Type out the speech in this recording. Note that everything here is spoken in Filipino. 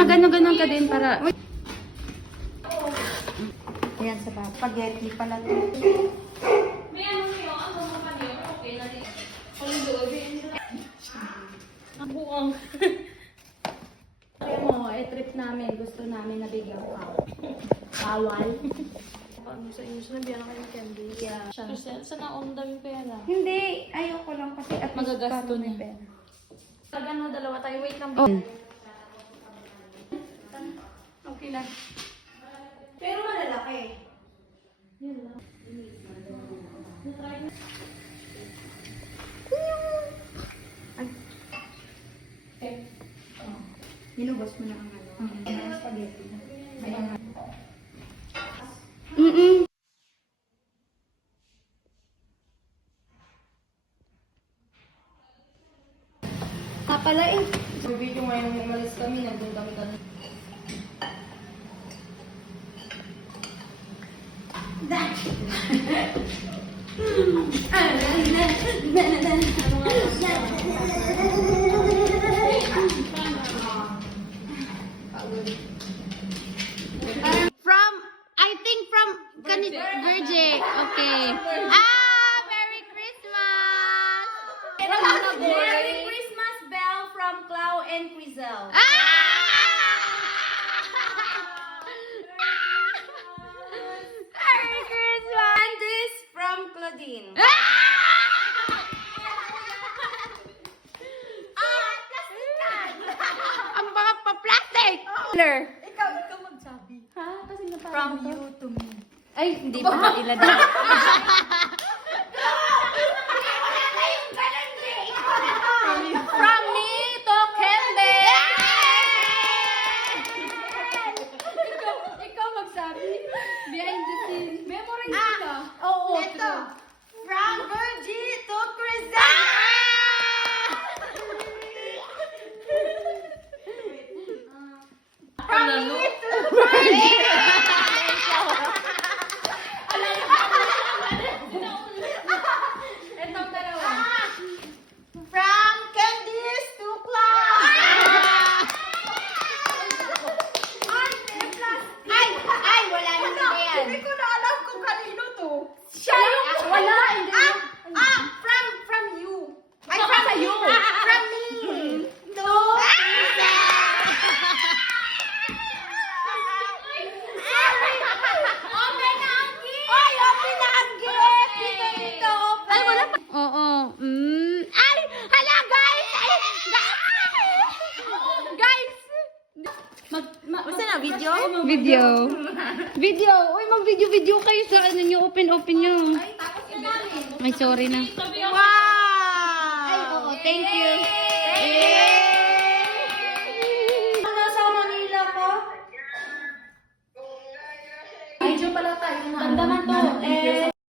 magano-ganon ka din para... Ayan sa baba. Spaghetti pala to. May ano niyo? Ano mo pa niyo? Okay na rin. Ang buang. Kaya mo, trip namin. Gusto namin nabigyan ka. Bawal. Ano sa inyo? Sinabihan kayo ng candy. Yeah. Kasi sana ang daming pera. Hindi. Ayoko lang kasi at least Magagasto parang may niya. pera. Pag ano, dalawa tayo. Wait lang. Okay lang. Pero malalaki. Yun lang. Hinubos mo na ang ano. Ang spaghetti. Ayan. Pala eh. Sa video ngayon nung umalis kami, nandun kami kanina. From, I think from Virgin. Okay. Merry Christmas! Merry Christmas, Belle from Clau and Crizel. Merry Christmas! And this from Claudine. Ang mga pa-plastic! Ikaw magsabi. Ha? Kasi From you to me. Ay, hindi ba matila din? From me to Kende! Ikaw magsabi. Behind the scenes. Memorize ka. Oo, ito. From Virgie to Crizel! From me to Virgie! Itong dalawa. From Candice to Cloud! Ay, wala na ba yan? Hindi ko na alam kung kanino to. Siya yung... Wala, hindi. From you. Ay, Baka from sa'yo. you. From me. To... Open na ang gift! Ay, open na ang gift! Dito. Ay, wala pa. Oo. Ay, hala, guys! Guys! Basta na, video? Video. Video. Uy, mag-video kayo sa ano nyo. Open nyo. Ay, sorry na. Wow! Ay, oo. Thank you. Nasa Manila ka? Video pala tayo. Ganda man to.